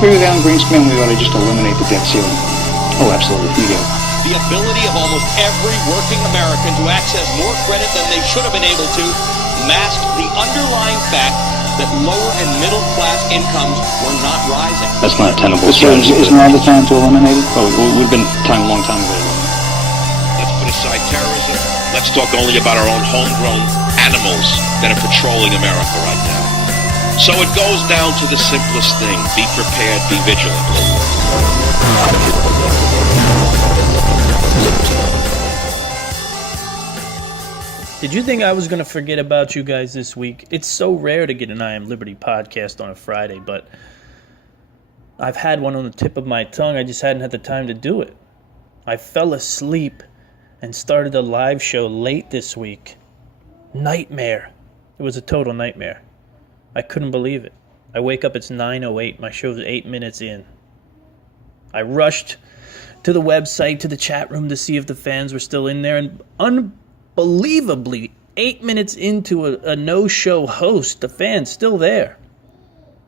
agree with Alan Greenspan, we ought to just eliminate the debt ceiling. Oh, absolutely. We do. The ability of almost every working American to access more credit than they should have been able to masked the underlying fact that lower and middle class incomes were not rising. That's not a tenable strategy. Isn't now the time to eliminate it? Oh, we've been a long time ago. Let's put aside terrorism. Let's talk only about our own homegrown animals that are patrolling America right now. So it goes down to the simplest thing. Be prepared, be vigilant. Did you think I was going to forget about you guys this week? It's so rare to get an I Am Liberty podcast on a Friday, but I've had one on the tip of my tongue. I just hadn't had the time to do it. I fell asleep and started a live show late this week. Nightmare. It was a total nightmare. I couldn't believe it. I wake up, it's 9:08. My show's 8 minutes in. I rushed to the website, to the chat room to see if the fans were still in there, and unbelievably, 8 minutes into a no-show host, the fan's still there.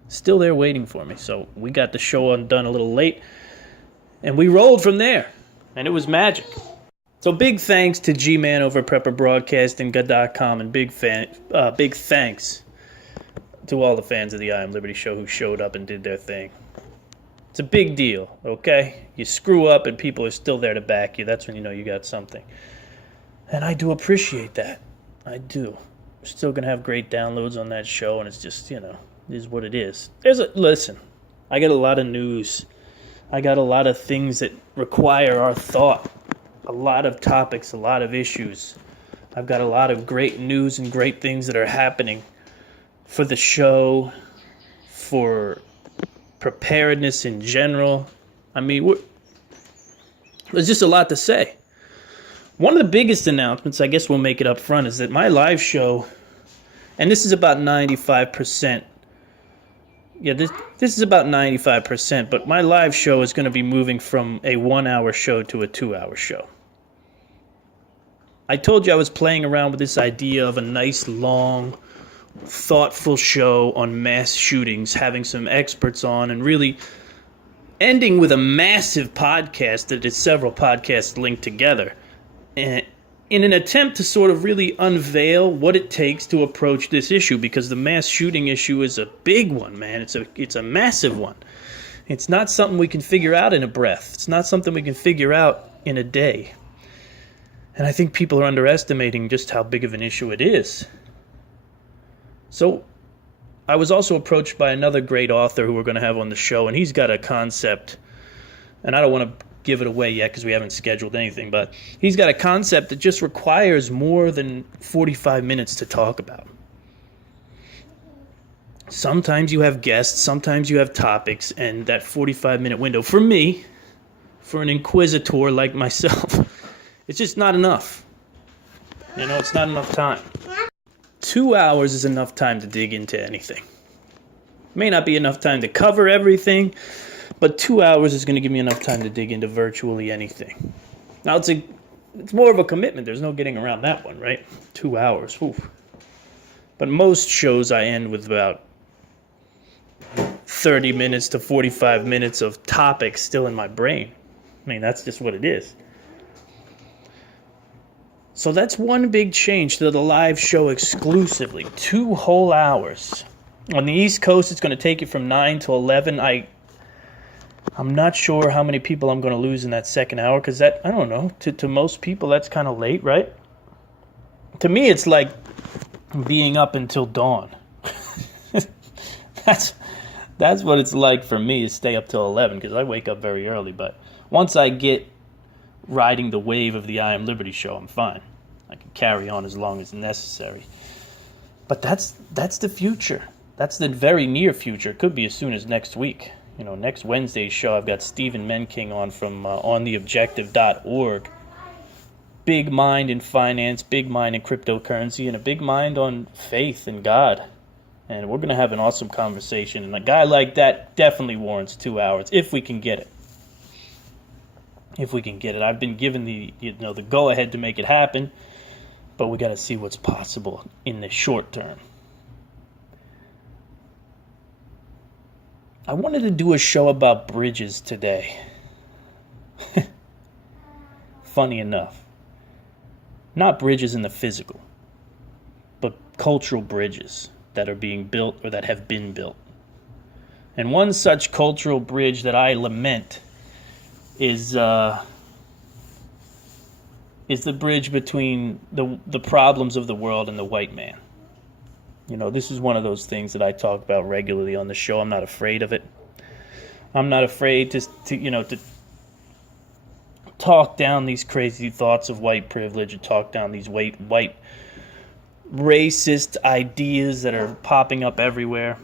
Still there waiting for me. So we got the show done a little late, and we rolled from there, and it was magic. So big thanks to G-Man over at PrepperBroadcasting.com, and big thanks to all the fans of the I Am Liberty show who showed up and did their thing. It's a big deal, okay? You screw up and people are still there to back you. That's when you know you got something. And I do appreciate that. I do. We're still going to have great downloads on that show, and it's just, it is what it is. Listen, I got a lot of news. I got a lot of things that require our thought. A lot of topics, a lot of issues. I've got a lot of great news and great things that are happening for the show, for preparedness in general. I mean, there's just a lot to say. One of the biggest announcements, I guess we'll make it up front, is that my live show, and this is about 95%. Yeah, this is about 95%, but my live show is going to be moving from a 1-hour show to a 2-hour show. I told you I was playing around with this idea of a nice, long, thoughtful show on mass shootings, having some experts on, and really ending with a massive podcast that is several podcasts linked together, in an attempt to sort of really unveil what it takes to approach this issue, because the mass shooting issue is a big one, man. It's a massive one. It's not something we can figure out in a breath. It's not something we can figure out in a day. And I think people are underestimating just how big of an issue it is. So I was also approached by another great author who we're going to have on the show, and he's got a concept, and I don't want to give it away yet because we haven't scheduled anything, but he's got a concept that just requires more than 45 minutes to talk about. Sometimes you have guests, sometimes you have topics, and that 45-minute window, for me, for an inquisitor like myself, it's just not enough. It's not enough time. 2 hours is enough time to dig into anything. May not be enough time to cover everything, but 2 hours is going to give me enough time to dig into virtually anything. Now, it's more of a commitment. There's no getting around that one, right? 2 hours. Whew. But most shows I end with about 30 minutes to 45 minutes of topics still in my brain. I mean, that's just what it is. So that's one big change to the live show exclusively. 2 whole hours. On the East Coast, it's going to take you from 9 to 11. I'm not sure how many people I'm going to lose in that second hour, because I don't know, to most people that's kind of late, right? To me, it's like being up until dawn. That's what it's like for me, is stay up till 11, because I wake up very early. But once I get riding the wave of the I Am Liberty show, I'm fine. I can carry on as long as necessary. But that's the future. That's the very near future. It could be as soon as next week. Next Wednesday's show, I've got Stephen Menking on from ontheobjective.org. Big mind in finance, big mind in cryptocurrency, and a big mind on faith and God. And we're going to have an awesome conversation. And a guy like that definitely warrants 2 hours, if we can get it. If we can get it. I've been given the go-ahead to make it happen, but we got to see what's possible in the short term. I wanted to do a show about bridges today. Funny enough. Not bridges in the physical, but cultural bridges that are being built or that have been built. And one such cultural bridge that I lament is the bridge between the problems of the world and the white man. You know, this is one of those things that I talk about regularly on the show. I'm not afraid of it. I'm not afraid to talk down these crazy thoughts of white privilege and talk down these white racist ideas that are popping up everywhere.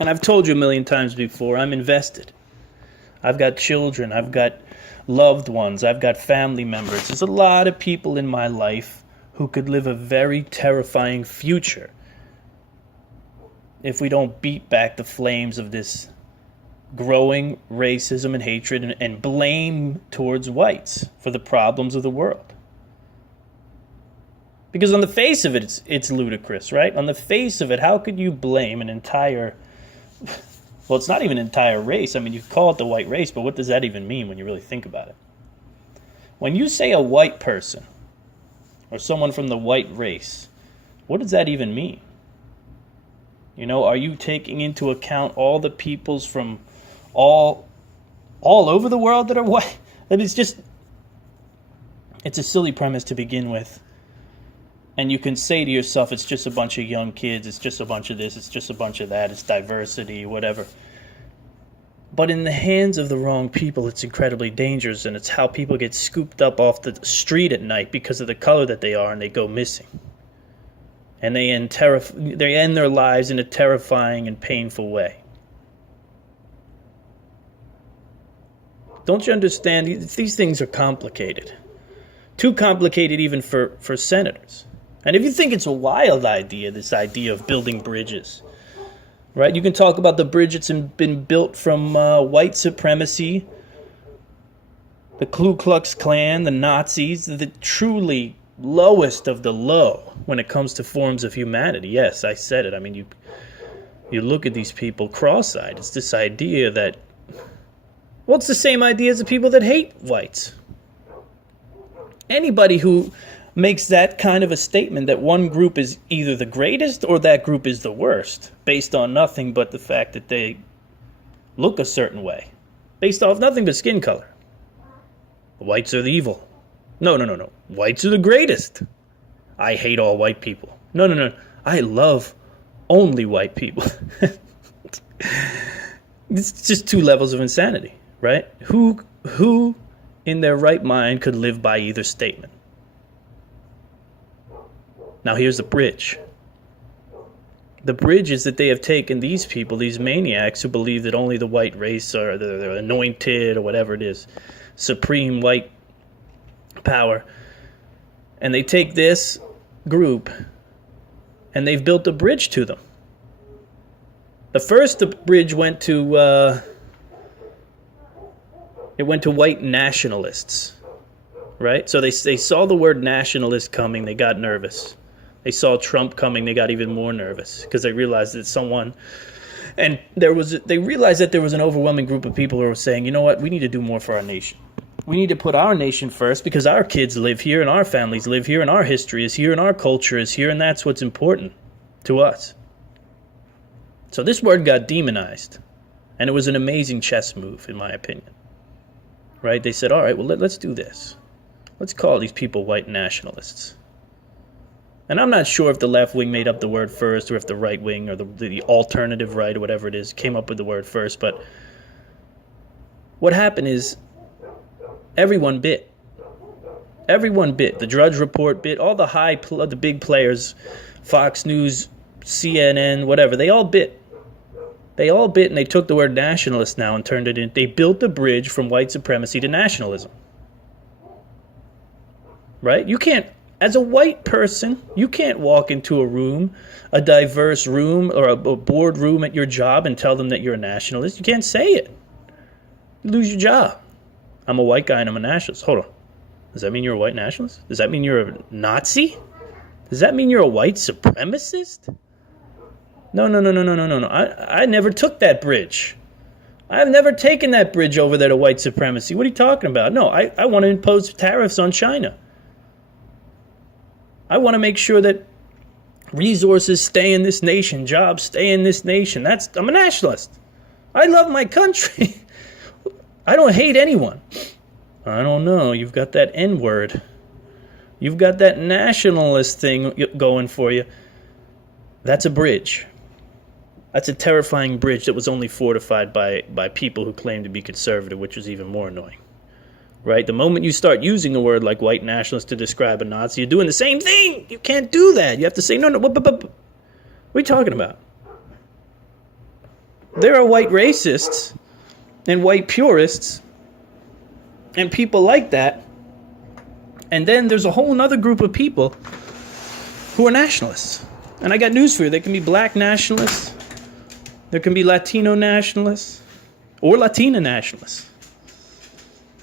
And I've told you a million times before, I'm invested. I've got children, I've got loved ones, I've got family members. There's a lot of people in my life who could live a very terrifying future if we don't beat back the flames of this growing racism and hatred and blame towards whites for the problems of the world. Because on the face of it, it's ludicrous, right? On the face of it, how could you blame an entire... Well, it's not even an entire race. I mean, you call it the white race, but what does that even mean when you really think about it? When you say a white person or someone from the white race, what does that even mean? You know, are you taking into account all the peoples from all over the world that are white? I mean, it's a silly premise to begin with. And you can say to yourself, it's just a bunch of young kids, it's just a bunch of this, it's just a bunch of that, it's diversity, whatever. But in the hands of the wrong people, it's incredibly dangerous, and it's how people get scooped up off the street at night because of the color that they are, and they go missing. And they end their lives in a terrifying and painful way. Don't you understand? These things are complicated. Too complicated even for senators. And if you think it's a wild idea, this idea of building bridges, right? You can talk about the bridge that's been built from white supremacy, the Ku Klux Klan, the Nazis, the truly lowest of the low when it comes to forms of humanity. Yes, I said it. I mean, you look at these people cross-eyed. It's this idea that, well, it's the same idea as the people that hate whites. Anybody who makes that kind of a statement that one group is either the greatest or that group is the worst, based on nothing but the fact that they look a certain way, based off nothing but skin color. Whites are the evil. No. Whites are the greatest. I hate all white people. No. I love only white people. It's just two levels of insanity, right? Who in their right mind could live by either statement? Now here's the bridge. The bridge is that they have taken these people, these maniacs who believe that only the white race are they're anointed or whatever it is, supreme white power, and they take this group and they've built a bridge to them. The first bridge went to white nationalists, right? So they saw the word nationalist coming, they got nervous. They saw Trump coming, they got even more nervous because they realized that they realized that there was an overwhelming group of people who were saying, you know what, we need to do more for our nation. We need to put our nation first because our kids live here and our families live here and our history is here and our culture is here and that's what's important to us. So this word got demonized, and it was an amazing chess move, in my opinion. Right? They said, all right, well, let's do this. Let's call these people white nationalists. And I'm not sure if the left wing made up the word first or if the right wing or the alternative right or whatever it is came up with the word first. But what happened is everyone bit. Everyone bit. The Drudge Report bit. All the big players, Fox News, CNN, whatever, they all bit. They all bit, and they took the word nationalist now and turned it in. They built a bridge from white supremacy to nationalism. Right? You can't, as a white person, you can't walk into a room, a diverse room, or a board room at your job and tell them that you're a nationalist. You can't say it. You lose your job. I'm a white guy and I'm a nationalist. Hold on. Does that mean you're a white nationalist? Does that mean you're a Nazi? Does that mean you're a white supremacist? No. I never took that bridge. I've never taken that bridge over there to white supremacy. What are you talking about? No, I want to impose tariffs on China. I want to make sure that resources stay in this nation, jobs stay in this nation. I'm a nationalist. I love my country. I don't hate anyone. I don't know. You've got that N-word. You've got that nationalist thing going for you. That's a bridge. That's a terrifying bridge that was only fortified by people who claim to be conservative, which is even more annoying. Right? The moment you start using a word like white nationalist to describe a Nazi, you're doing the same thing. You can't do that. You have to say, no. What are you talking about? There are white racists and white purists and people like that. And then there's a whole other group of people who are nationalists. And I got news for you. There can be black nationalists. There can be Latino nationalists or Latina nationalists.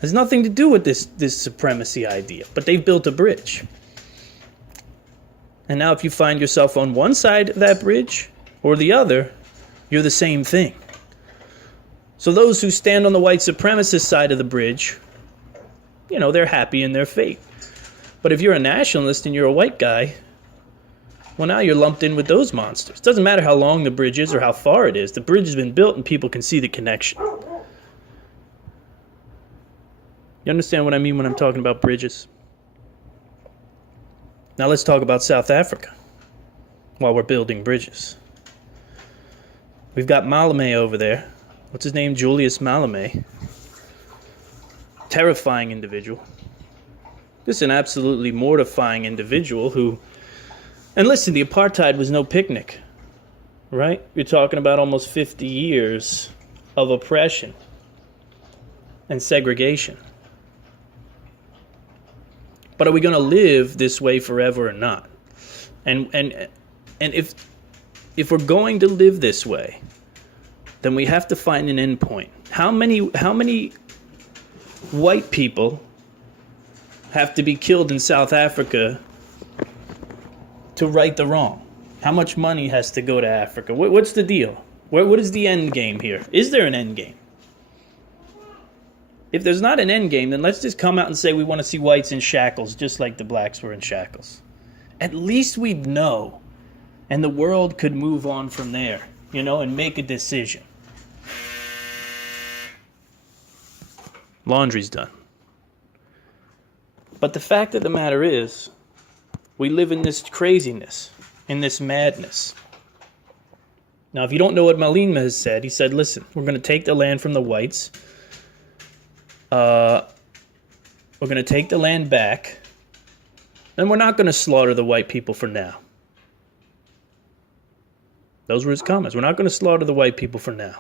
Has nothing to do with this supremacy idea. But they've built a bridge. And now if you find yourself on one side of that bridge or the other, you're the same thing. So those who stand on the white supremacist side of the bridge, they're happy in their fate. But if you're a nationalist and you're a white guy, well, now you're lumped in with those monsters. It doesn't matter how long the bridge is or how far it is. The bridge has been built and people can see the connection. You understand what I mean when I'm talking about bridges? Now let's talk about South Africa while we're building bridges. We've got Maleme over there. What's his name? Julius Maleme. Terrifying individual. Just an absolutely mortifying individual who... And listen, the apartheid was no picnic, right? You're talking about almost 50 years of oppression and segregation. But are we going to live this way forever or not? And if we're going to live this way, then we have to find an end point. How many white people have to be killed in South Africa to right the wrong? How much money has to go to Africa? What's the deal? What is the end game here? Is there an end game? If there's not an end game, then let's just come out and say we want to see whites in shackles, just like the blacks were in shackles. At least we'd know, and the world could move on from there, and make a decision. Laundry's done. But the fact of the matter is, we live in this craziness, in this madness. Now, if you don't know what Malema has said, he said, listen, we're going to take the land from the whites. We're going to take the land back. And we're not going to slaughter the white people for now. Those were his comments. We're not going to slaughter the white people for now.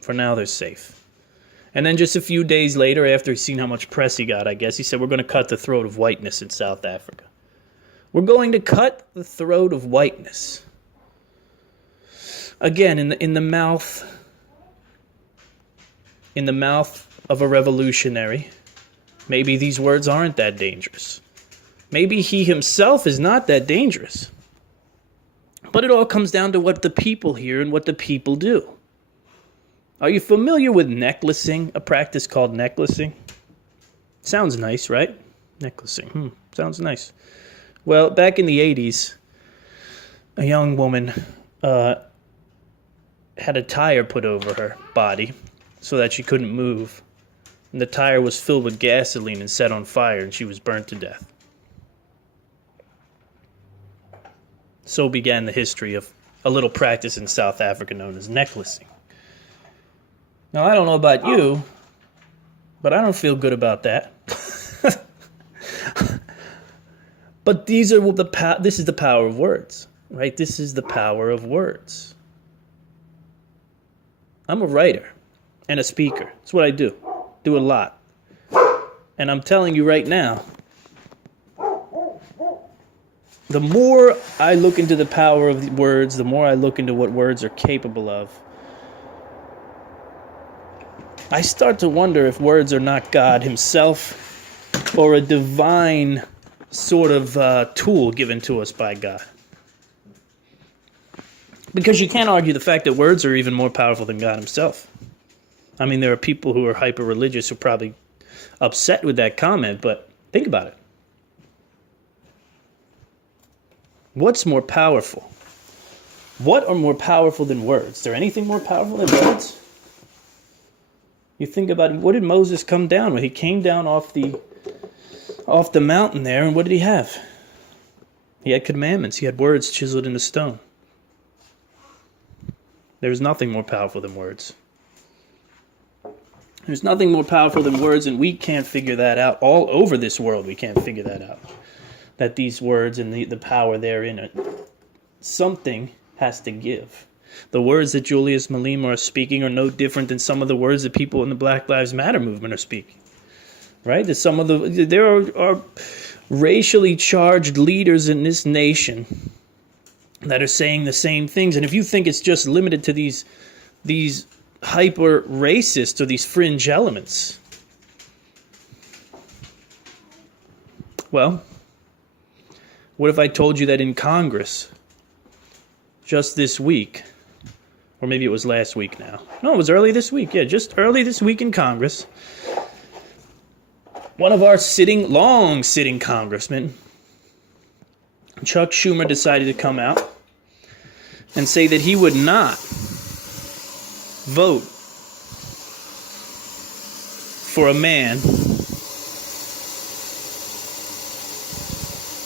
For now, they're safe. And then just a few days later, after he's seen how much press he got, I guess, he said, we're going to cut the throat of whiteness in South Africa. We're going to cut the throat of whiteness. Again, in the mouth of a revolutionary. Maybe these words aren't that dangerous. Maybe he himself is not that dangerous. But it all comes down to what the people hear and what the people do. Are you familiar with necklacing? A practice called necklacing? Sounds nice, right? Necklacing. Sounds nice. Well, back in the 80s, a young woman had a tire put over her body so that she couldn't move. And the tire was filled with gasoline and set on fire, and she was burnt to death. So began the history of a little practice in South Africa known as necklacing. Now, I don't know about you, but I don't feel good about that. But this is the power of words, right? This is the power of words. I'm a writer and a speaker. That's what I do. Do a lot. And I'm telling you right now, the more I look into the power of the words, the more I look into what words are capable of, I start to wonder if words are not God himself or a divine sort of tool given to us by God. Because you can't argue the fact that words are even more powerful than God himself. I mean, there are people who are hyper-religious who are probably upset with that comment, but think about it. What's more powerful? What are more powerful than words? Is there anything more powerful than words? You think about it, what did Moses come down with? He came down off the mountain there, and what did he have? He had commandments. He had words chiseled into stone. There's nothing more powerful than words. There's nothing more powerful than words, and we can't figure that out. All over this world, we can't figure that out. That these words and the power therein, something has to give. The words that Julius Malema are speaking are no different than some of the words that people in the Black Lives Matter movement are speaking. Right? There are racially charged leaders in this nation that are saying the same things. And if you think it's just limited to these hyper racist or these fringe elements, well, what if I told you that in Congress just this week, or maybe it was last week now, no, it was early this week, just early this week in Congress, one of our long-sitting congressmen, Chuck Schumer, decided to come out and say that he would not vote for a man.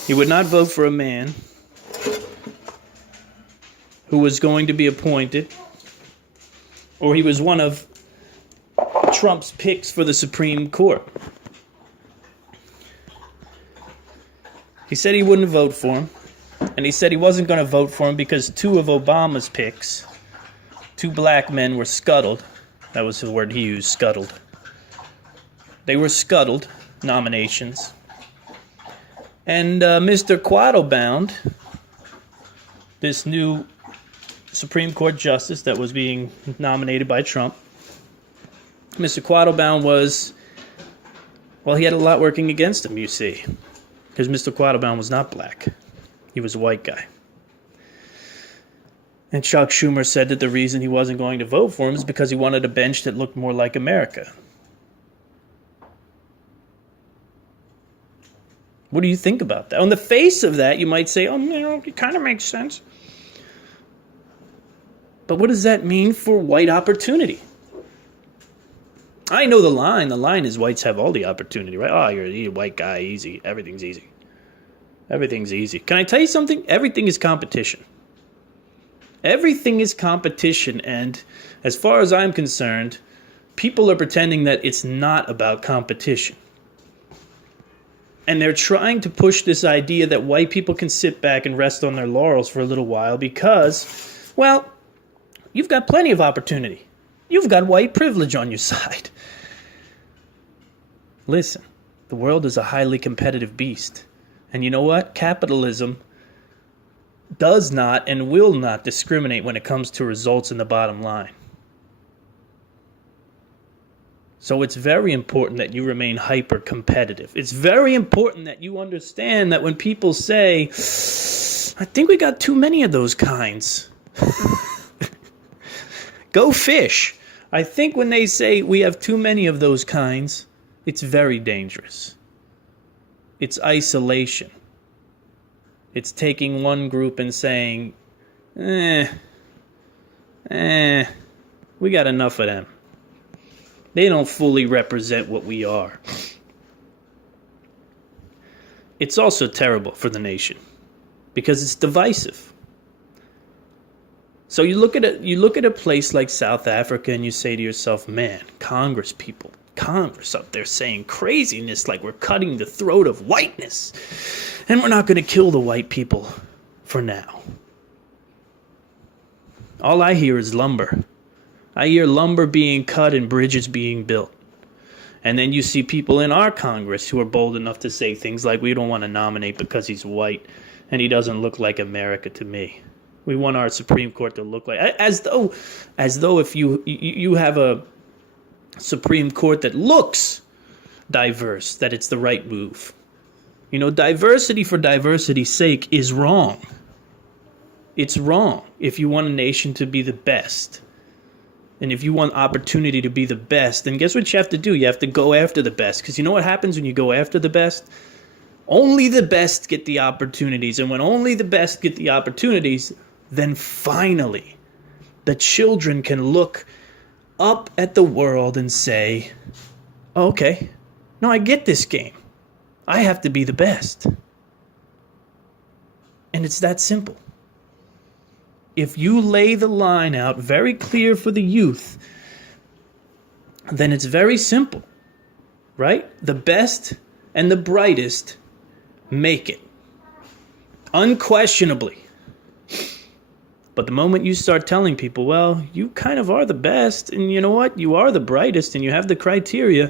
He would not vote for a man who was going to be appointed, or he was one of Trump's picks for the Supreme Court. He said he wouldn't vote for him, and he said he wasn't going to vote for him because two of Obama's picks, two black men, were scuttled. That was the word he used, scuttled. They were scuttled nominations. And Mr. Quattlebaum, this new Supreme Court justice that was being nominated by Trump, Mr. Quattlebaum he had a lot working against him, you see. Because Mr. Quattlebaum was not black. He was a white guy. And Chuck Schumer said that the reason he wasn't going to vote for him is because he wanted a bench that looked more like America. What do you think about that? On the face of that, you might say, it kind of makes sense. But what does that mean for white opportunity? I know the line. The line is whites have all the opportunity, right? Oh, you're a white guy, easy. Everything's easy. Everything's easy. Can I tell you something? Everything is competition. Everything is competition, and as far as I'm concerned, people are pretending that it's not about competition. And they're trying to push this idea that white people can sit back and rest on their laurels for a little while because, well, you've got plenty of opportunity. You've got white privilege on your side. Listen, the world is a highly competitive beast. And you know what? Capitalism does not and will not discriminate when it comes to results in the bottom line. So it's very important that you remain hyper-competitive. It's very important that you understand that when people say, I think we got too many of those kinds. Go fish. I think when they say we have too many of those kinds, it's very dangerous. It's isolation. It's taking one group and saying, we got enough of them. They don't fully represent what we are. It's also terrible for the nation because it's divisive. So you look at a place like South Africa and you say to yourself, man, Congress up there saying craziness like we're cutting the throat of whiteness and we're not going to kill the white people for now. All I hear is lumber. I hear lumber being cut and bridges being built. And then you see people in our Congress who are bold enough to say things like, we don't want to nominate because he's white and he doesn't look like America to me. We want our Supreme Court to look like, as though if you have a Supreme Court that looks diverse, that it's the right move. You know, diversity for diversity's sake is wrong. It's wrong if you want a nation to be the best. And if you want opportunity to be the best, then guess what you have to do? You have to go after the best. Because you know what happens when you go after the best? Only the best get the opportunities. And when only the best get the opportunities, then finally the children can look up at the world and say, oh, okay, no, I get this game. I have to be the best. And it's that simple. If you lay the line out very clear for the youth, then it's very simple, right? The best and the brightest make it, unquestionably. But the moment you start telling people, well, you kind of are the best, and you know what? You are the brightest, and you have the criteria,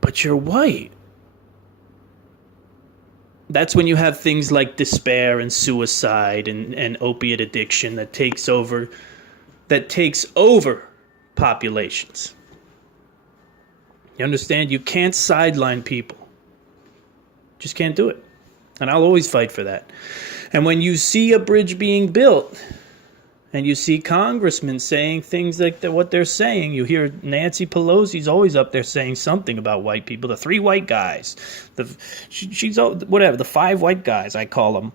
but you're white. That's when you have things like despair and suicide and opiate addiction that takes over populations. You understand? You can't sideline people. Just can't do it. And I'll always fight for that. And when you see a bridge being built, and you see congressmen saying things like what they're saying, you hear Nancy Pelosi's always up there saying something about white people. The 3 white guys, she's whatever, the 5 white guys, I call them.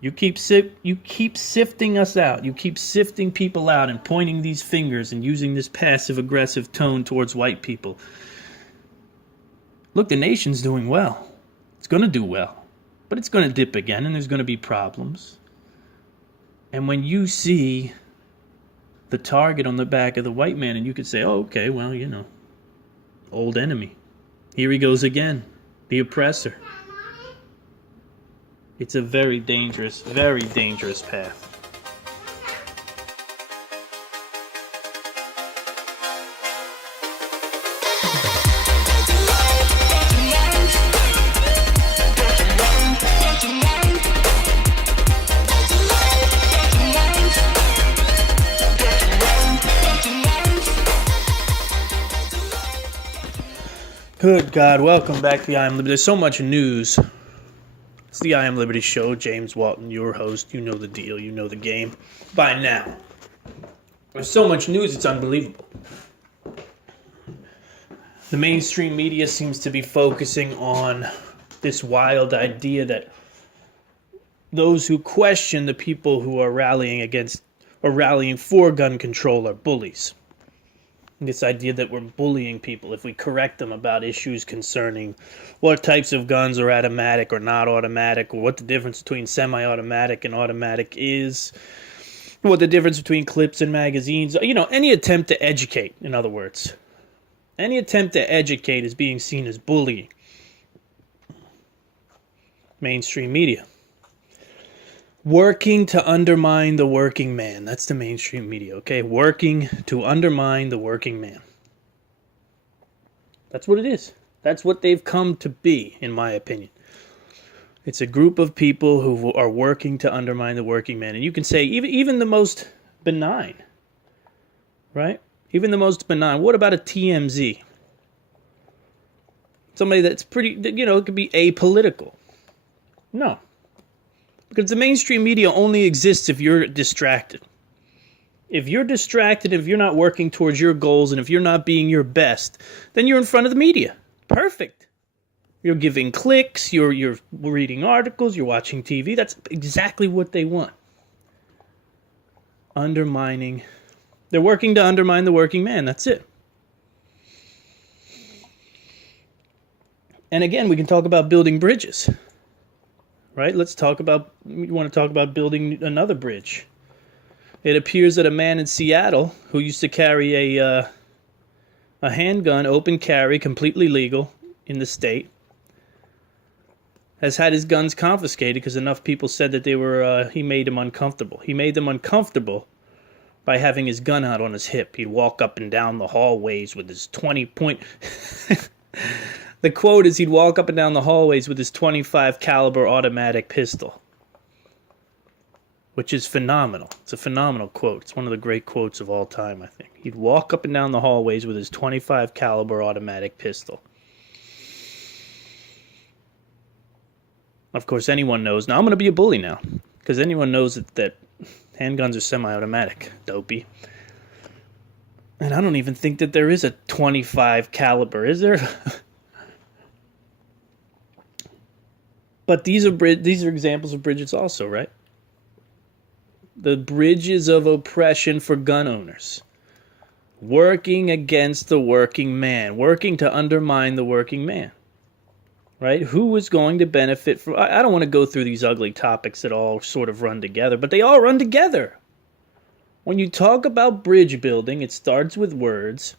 You keep sifting us out. You keep sifting people out and pointing these fingers and using this passive-aggressive tone towards white people. Look, the nation's doing well. It's going to do well. But it's going to dip again, and there's going to be problems. And when you see the target on the back of the white man, and you could say, oh, okay, well, you know, old enemy. Here he goes again, the oppressor. It's a very dangerous path. Good God, welcome back to the I Am Liberty. There's so much news. It's the I Am Liberty show. James Walton, your host. You know the deal. You know the game by now. There's so much news, it's unbelievable. The mainstream media seems to be focusing on this wild idea that those who question the people who are rallying against or rallying for gun control are bullies. This idea that we're bullying people if we correct them about issues concerning what types of guns are automatic or not automatic, or what the difference between semi-automatic and automatic is, what the difference between clips and magazines, you know, any attempt to educate, in other words. Any attempt to educate is being seen as bullying. Mainstream media. Working to undermine the working man. That's the mainstream media, okay? Working to undermine the working man. That's what it is. That's what they've come to be, in my opinion. It's a group of people who are working to undermine the working man. And you can say even the most benign, right? Even the most benign. What about a TMZ? Somebody that's pretty, you know, it could be apolitical. No. Because the mainstream media only exists if you're distracted. If you're distracted, if you're not working towards your goals, and if you're not being your best, then you're in front of the media. Perfect. You're giving clicks, you're reading articles, you're watching TV. That's exactly what they want. Undermining. They're working to undermine the working man. That's it. And again, we can talk about building bridges. Right? We want to talk about building another bridge. It appears that a man in Seattle who used to carry a handgun, open carry, completely legal in the state, has had his guns confiscated because enough people said that he made them uncomfortable. He made them uncomfortable by having his gun out on his hip. He'd walk up and down the hallways with his 20-point... The quote is he'd walk up and down the hallways with his .25 caliber automatic pistol, which is phenomenal. It's a phenomenal quote. It's one of the great quotes of all time, I think. He'd walk up and down the hallways with his .25 caliber automatic pistol. Of course, anyone knows. Now, I'm going to be a bully now, because anyone knows that handguns are semi-automatic, dopey. And I don't even think that there is a 25 caliber, is there? But these are examples of bridges also, right? The bridges of oppression for gun owners. Working against the working man. Working to undermine the working man. Right? Who is going to benefit from... I don't want to go through these ugly topics that all sort of run together, but they all run together. When you talk about bridge building, it starts with words.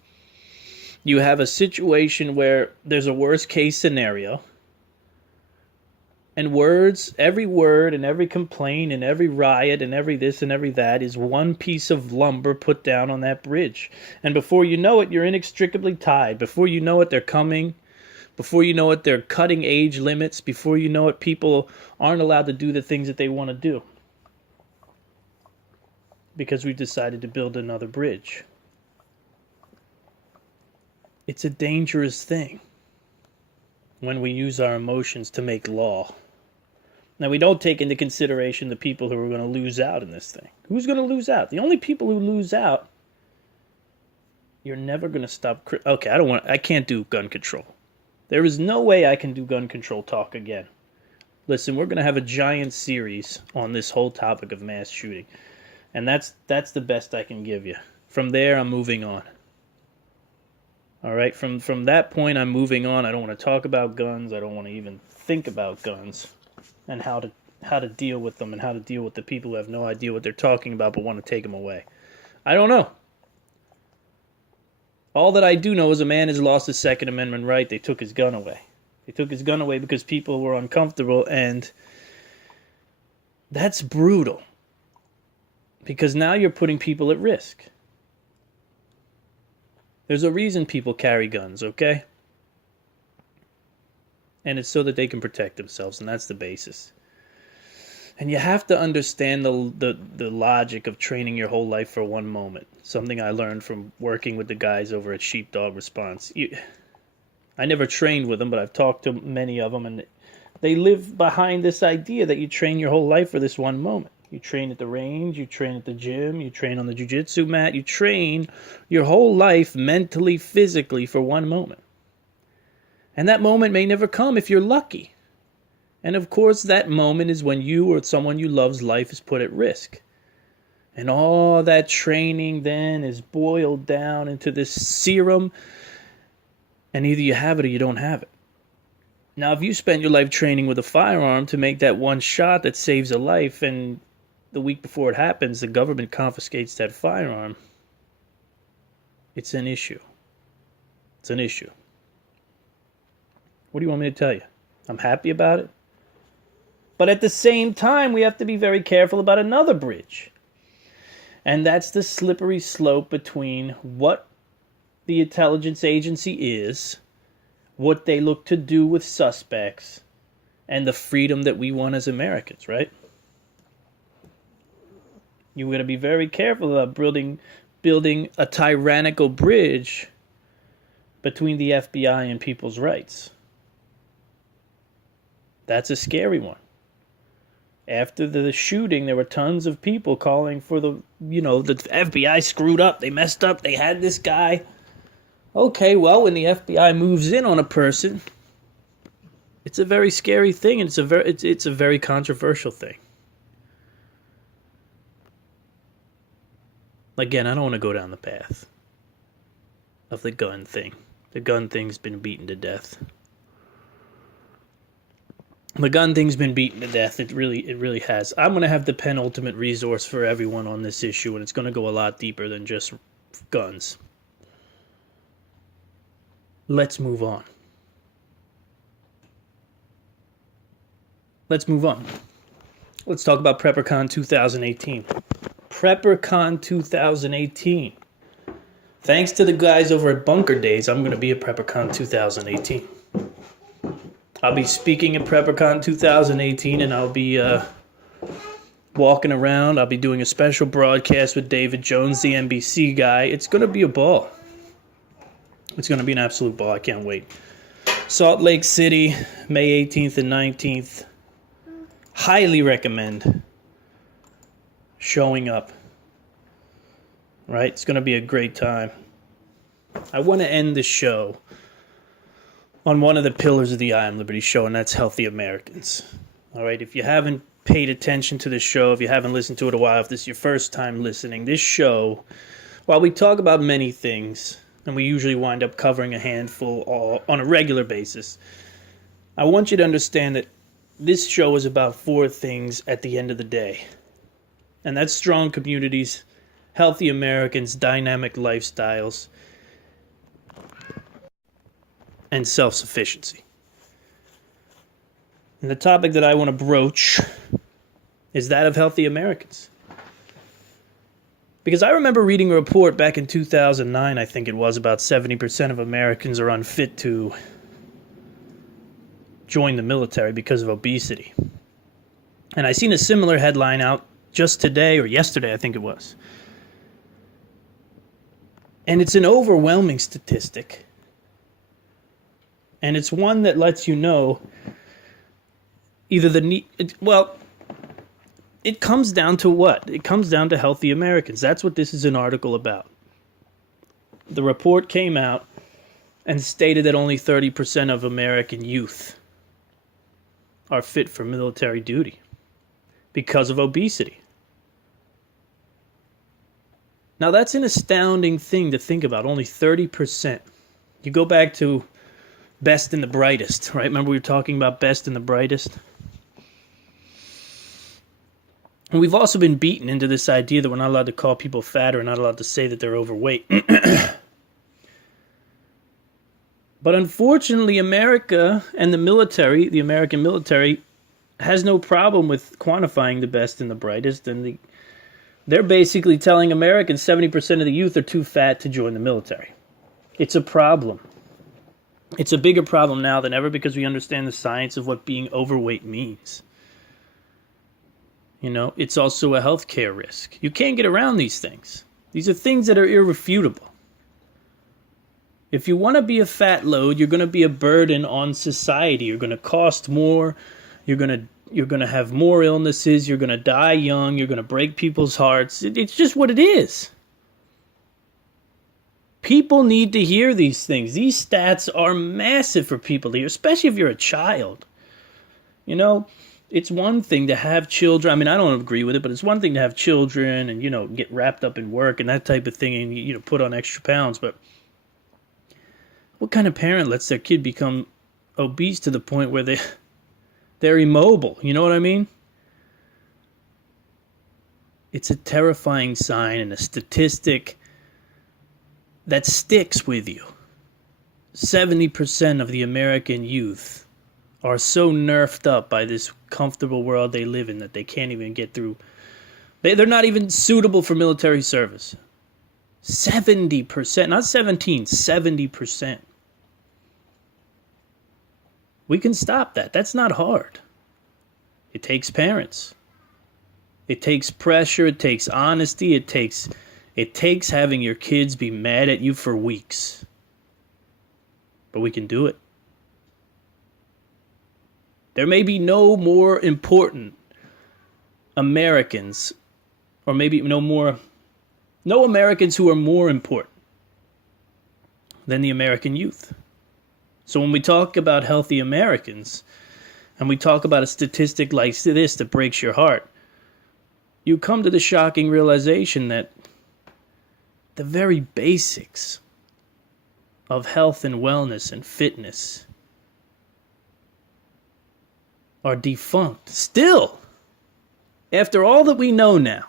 You have a situation where there's a worst case scenario. And words, every word and every complaint and every riot and every this and every that is one piece of lumber put down on that bridge. And before you know it, you're inextricably tied. Before you know it, they're coming. Before you know it, they're cutting age limits. Before you know it, people aren't allowed to do the things that they want to do. Because we've decided to build another bridge. It's a dangerous thing when we use our emotions to make law. Now, we don't take into consideration the people who are going to lose out in this thing. Who's going to lose out? The only people who lose out, you're never going to stop... Okay, I can't do gun control. There is no way I can do gun control talk again. Listen, we're going to have a giant series on this whole topic of mass shooting. And that's the best I can give you. From there, I'm moving on. All right? From that point, I'm moving on. I don't want to talk about guns. I don't want to even think about guns and how to deal with them and how to deal with the people who have no idea what they're talking about but want to take them away. I don't know. All that I do know is a man has lost his Second Amendment right. They took his gun away. They took his gun away because people were uncomfortable, and that's brutal. Because now you're putting people at risk. There's a reason people carry guns, okay? And it's so that they can protect themselves, and that's the basis. And you have to understand the logic of training your whole life for one moment. Something I learned from working with the guys over at Sheepdog Response. I never trained with them, but I've talked to many of them, and they live behind this idea that you train your whole life for this one moment. You train at the range, you train at the gym, you train on the jiu-jitsu mat, you train your whole life mentally, physically for one moment. And that moment may never come if you're lucky. And of course, that moment is when you or someone you love's life is put at risk. And all that training then is boiled down into this serum, and either you have it or you don't have it. Now, if you spend your life training with a firearm to make that one shot that saves a life, and the week before it happens, the government confiscates that firearm, it's an issue. It's an issue. What do you want me to tell you? I'm happy about it. But at the same time, we have to be very careful about another bridge. And that's the slippery slope between what the intelligence agency is, what they look to do with suspects, and the freedom that we want as Americans, right? You're going to be very careful about building a tyrannical bridge between the FBI and people's rights. That's a scary one. After the shooting, there were tons of people calling for the FBI screwed up, they messed up, they had this guy. Okay, well, when the FBI moves in on a person, it's a very scary thing, and it's a very controversial thing. Again, I don't want to go down the path of the gun thing. The gun thing's been beaten to death. The gun thing's been beaten to death. It really has. I'm going to have the penultimate resource for everyone on this issue, and it's going to go a lot deeper than just guns. Let's move on. Let's move on. Let's talk about PrepperCon 2018. PrepperCon 2018. Thanks to the guys over at Bunker Days, I'm going to be at PrepperCon 2018. I'll be speaking at PrepperCon 2018, and I'll be walking around. I'll be doing a special broadcast with David Jones, the NBC guy. It's going to be a ball. It's going to be an absolute ball. I can't wait. Salt Lake City, May 18th and 19th. highly recommend showing up. Right? It's going to be a great time. I want to end the show on one of the pillars of the I Am Liberty show, and that's healthy Americans. All right? If you haven't paid attention to this show, if you haven't listened to it a while, if this is your first time listening, this show, while we talk about many things, and we usually wind up covering a handful on a regular basis, I want you to understand that this show is about 4 things at the end of the day. And that's strong communities, healthy Americans, dynamic lifestyles, and self-sufficiency. And the topic that I want to broach is that of healthy Americans. Because I remember reading a report back in 2009, I think it was, about 70% of Americans are unfit to join the military because of obesity. And I seen a similar headline out just today, or yesterday, I think it was. And it's an overwhelming statistic. And it's one that lets you know either the need, it comes down to what? It comes down to healthy Americans. That's what this is an article about. The report came out and stated that only 30% of American youth are fit for military duty because of obesity. Now that's an astounding thing to think about, only 30%. You go back to best and the brightest, right? Remember we were talking about best and the brightest? And we've also been beaten into this idea that we're not allowed to call people fat or not allowed to say that they're overweight. But unfortunately, America and the military, the American military, has no problem with quantifying the best and the brightest. And they're basically telling Americans 70% of the youth are too fat to join the military. It's a problem. It's a bigger problem now than ever because we understand the science of what being overweight means. You know, it's also a healthcare risk. You can't get around these things. These are things that are irrefutable. If you want to be a fat load, you're going to be a burden on society. You're going to cost more. You're going to have more illnesses. You're going to die young. You're going to break people's hearts. It's just what it is. People need to hear these things. These stats are massive for people to hear, especially if you're a child. You know, it's one thing to have children. I mean, I don't agree with it, but it's one thing to have children and, you know, get wrapped up in work and that type of thing and, you know, put on extra pounds. But what kind of parent lets their kid become obese to the point where they're immobile? You know what I mean? It's a terrifying sign and a statistic that sticks with you. 70% of the American youth are so nerfed up by this comfortable world they live in that they can't even get through. They're not even suitable for military service. 70%, not 17, 70%. We can stop that. That's not hard. It takes parents. It takes pressure. It takes honesty. It takes having your kids be mad at you for weeks. But we can do it. There may be no more important Americans, or maybe no Americans who are more important than the American youth. So when we talk about healthy Americans, and we talk about a statistic like this that breaks your heart, you come to the shocking realization that the very basics of health and wellness and fitness are defunct. Still, after all that we know now,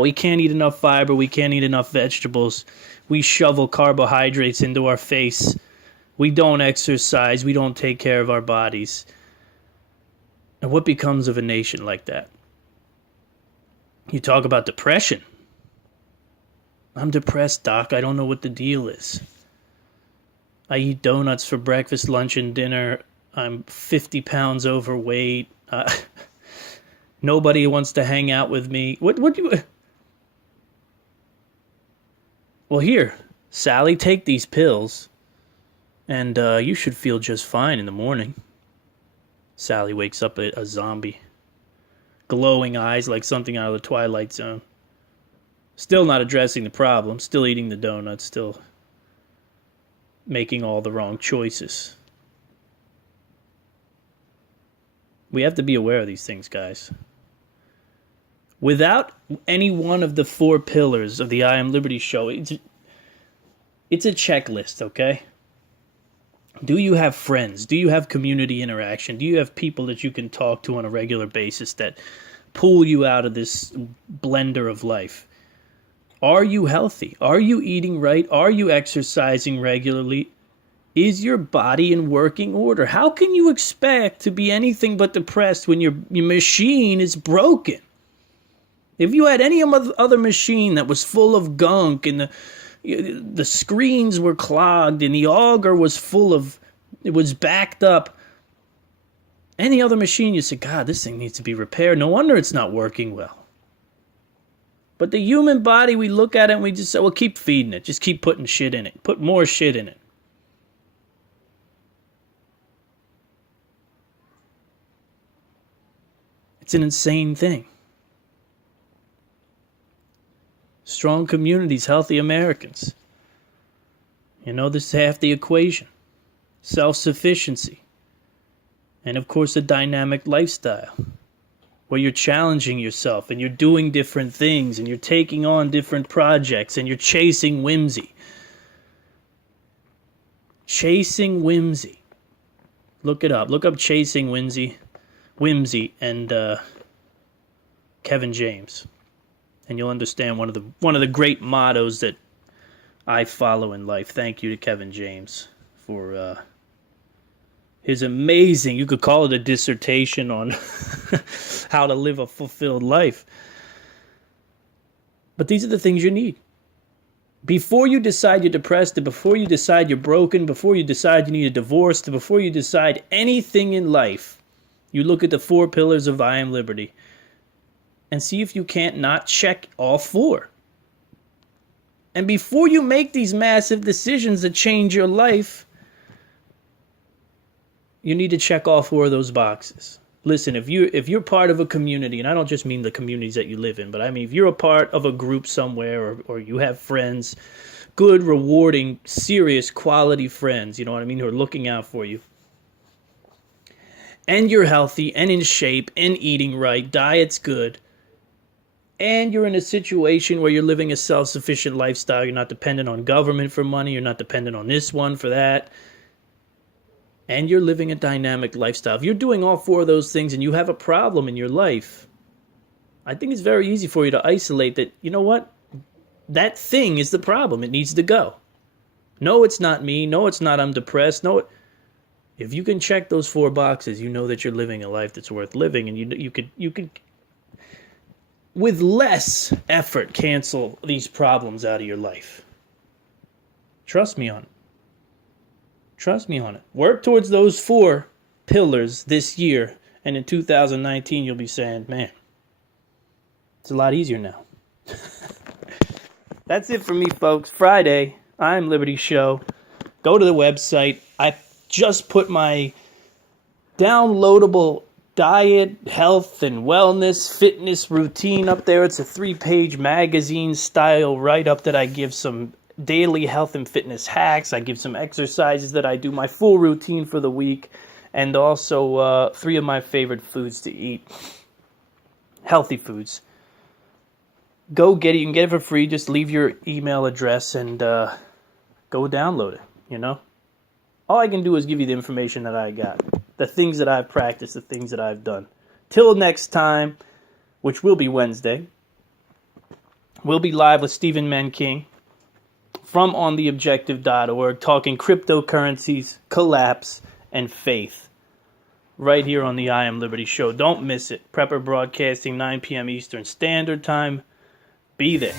we can't eat enough fiber, we can't eat enough vegetables, we shovel carbohydrates into our face, we don't exercise, we don't take care of our bodies. And what becomes of a nation like that? You talk about depression. I'm depressed, Doc. I don't know what the deal is. I eat donuts for breakfast, lunch, and dinner. I'm 50 pounds overweight. Nobody wants to hang out with me. What do you... Well, here, Sally, take these pills, and you should feel just fine in the morning. Sally wakes up a zombie. Glowing eyes like something out of the Twilight Zone. Still not addressing the problem. Still eating the donuts. Still making all the wrong choices. We have to be aware of these things, guys. Without any one of the 4 pillars of the I Am Liberty show, it's a checklist, okay? Do you have friends? Do you have community interaction? Do you have people that you can talk to on a regular basis that pull you out of this blender of life? Are you healthy? Are you eating right? Are you exercising regularly? Is your body in working order? How can you expect to be anything but depressed when your machine is broken? If you had any other machine that was full of gunk and the screens were clogged and the auger was it was backed up, any other machine, you say, God, this thing needs to be repaired. No wonder it's not working well. But the human body, we look at it and we just say, well, keep feeding it. Just keep putting shit in it. Put more shit in it. It's an insane thing. Strong communities, healthy Americans. You know, this is half the equation. Self-sufficiency. And of course, a dynamic lifestyle where you're challenging yourself and you're doing different things and you're taking on different projects and you're chasing whimsy. Chasing whimsy. Look it up. Look up Chasing Whimsy and Kevin James. And you'll understand one of the great mottos that I follow in life. Thank you to Kevin James for his amazing, you could call it a dissertation on how to live a fulfilled life. But these are the things you need. Before you decide you're depressed, before you decide you're broken, before you decide you need a divorce, before you decide anything in life, you look at the 4 pillars of I Am Liberty and see if you can't not check all 4. And before you make these massive decisions that change your life, you need to check all 4 of those boxes. Listen, if you're part of a community, and I don't just mean the communities that you live in, but I mean if you're a part of a group somewhere or you have friends, good, rewarding, serious, quality friends, you know what I mean, who are looking out for you, and you're healthy and in shape and eating right, diet's good, and you're in a situation where you're living a self-sufficient lifestyle, you're not dependent on government for money, you're not dependent on this one for that, and you're living a dynamic lifestyle. If you're doing all 4 of those things and you have a problem in your life, I think it's very easy for you to isolate that, you know what? That thing is the problem. It needs to go. No, it's not me. No, it's not I'm depressed. No, if you can check those 4 boxes, you know that you're living a life that's worth living, and you could with less effort cancel these problems out of your life. Trust me on it. Trust me on it. Work towards those 4 pillars this year, and in 2019 you'll be saying, man, it's a lot easier now. That's it for me, folks. Friday, I'm Liberty Show. Go to the website. I just put my downloadable diet, health, and wellness, fitness routine up there. It's a 3-page magazine style write-up that I give some daily health and fitness hacks. I give some exercises that I do, my full routine for the week, and also 3 of my favorite foods to eat. Healthy foods. Go get it. You can get it for free. Just leave your email address and go download it, you know? All I can do is give you the information that I got. The things that I've practiced, the things that I've done. Till next time, which will be Wednesday, we'll be live with Stephen Menking from ontheobjective.org talking cryptocurrencies, collapse, and faith. Right here on the I Am Liberty Show. Don't miss it. Prepper Broadcasting, 9 p.m. Eastern Standard Time. Be there.